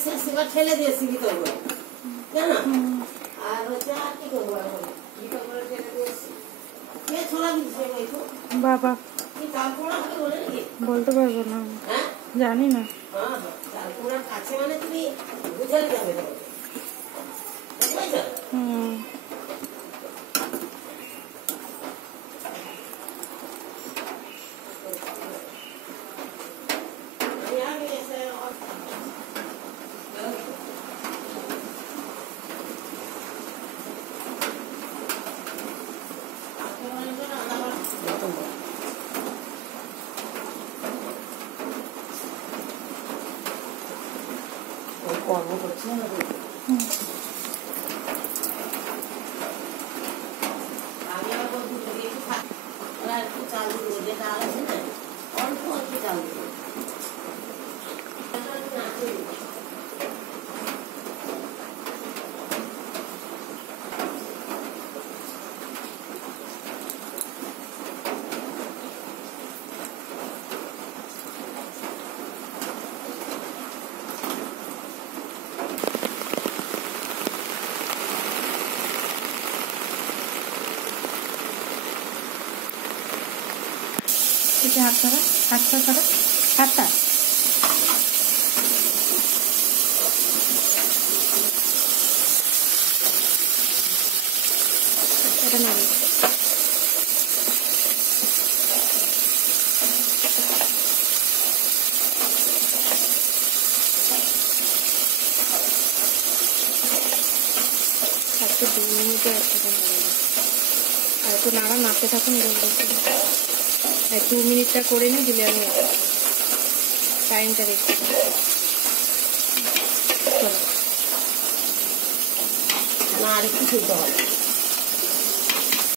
সেবার ঠেলে দিয়েছি ভিতর করে, জানো? আর হচ্ছে আর কি করবো এখন, ভিতর করে ঠেলে দিয়েছি। কে ছোলা দিচ্ছে একটু? বাবা। কি চাল পোড়া হবে বলে নাকি? বলতে পারবো না, হ্যাঁ জানি না। হ্যাঁ হ্যাঁ, চাল পোড়ার কাছে মানে তুমি বুঝে নিতে হবে তোমাকে, বুঝতে কর্ম করছি না আমি আবার একটু চাল দিব, যেটা আছে না অল্প অল্প চাল দিব। হাত ছাড়া, হাতটা ছাড়া, হাতটা এটা নাড়ি। একটু 2 মিনিটে আর একটু নাড়া নাড়তে থাকুন। 2 মিনিটটা করে নিই, দিলে আমি টাইমটা দেখতে পাবো। না আর একটু খেতে হবে।